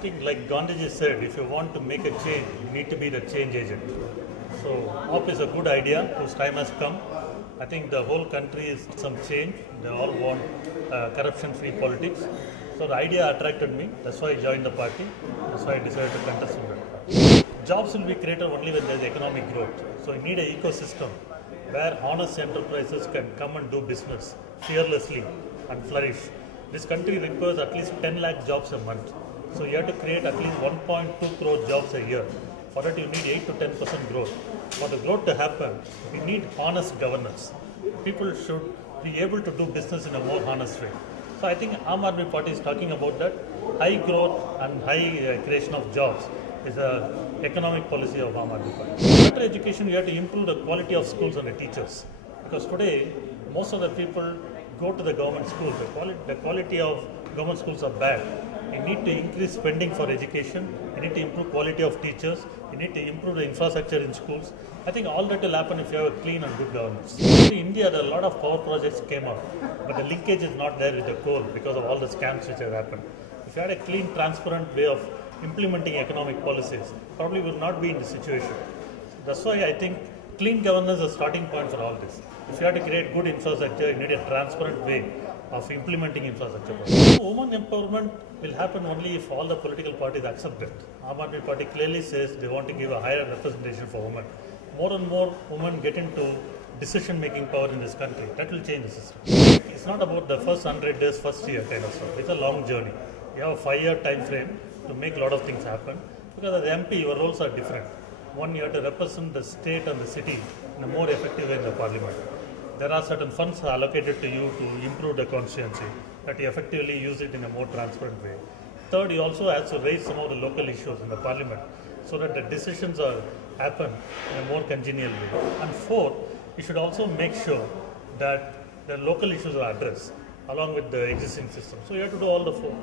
think like Gandhiji said, if you want to make a change, you need to be the change agent. So AAP is a good idea whose time has come. I think the whole country is some change. They all want corruption-free politics. So the idea attracted me. That's why I joined the party. That's why I decided to contest in that. Jobs will be created only when there is economic growth. So you need an ecosystem where honest enterprises can come and do business fearlessly and flourish. This country requires at least 10 lakh jobs a month. So you have to create at least 1.2 crore jobs a year. For that you need 8 to 10% growth. For the growth to happen, you need honest governance. People should be able to do business in a more honest way. So I think Aam Aadmi Party is talking about that. High growth and high creation of jobs is an economic policy of Aam Aadmi Party. Better education, you have to improve the quality of schools and the teachers. Because today, most of the people go to the government schools. The quality of government schools are bad. You need to increase spending for education. You need to improve quality of teachers. You need to improve the infrastructure in schools. I think all that will happen if you have a clean and good governance. In India, there are a lot of power projects came up, but the linkage is not there with the coal because of all the scams which have happened. If you had a clean, transparent way of implementing economic policies, probably will not be in this situation. That's why I think clean governance is a starting point for all this. If you have to create good infrastructure, you need a transparent way of implementing infrastructure. Women empowerment will happen only if all the political parties accept it. Aam Aadmi Party clearly says they want to give a higher representation for women. More and more women get into decision-making power in this country. That will change the system. It's not about the first 100 days, first year kind of stuff. It's a long journey. You have a 5-year time frame to make a lot of things happen. Because as MP, your roles are different. One, you have to represent the state and the city in a more effective way in the parliament. There are certain funds allocated to you to improve the constituency, that you effectively use it in a more transparent way. Third, you also have to raise some of the local issues in the parliament so that the decisions happen in a more congenial way. And fourth, you should also make sure that the local issues are addressed along with the existing system. So you have to do all the four.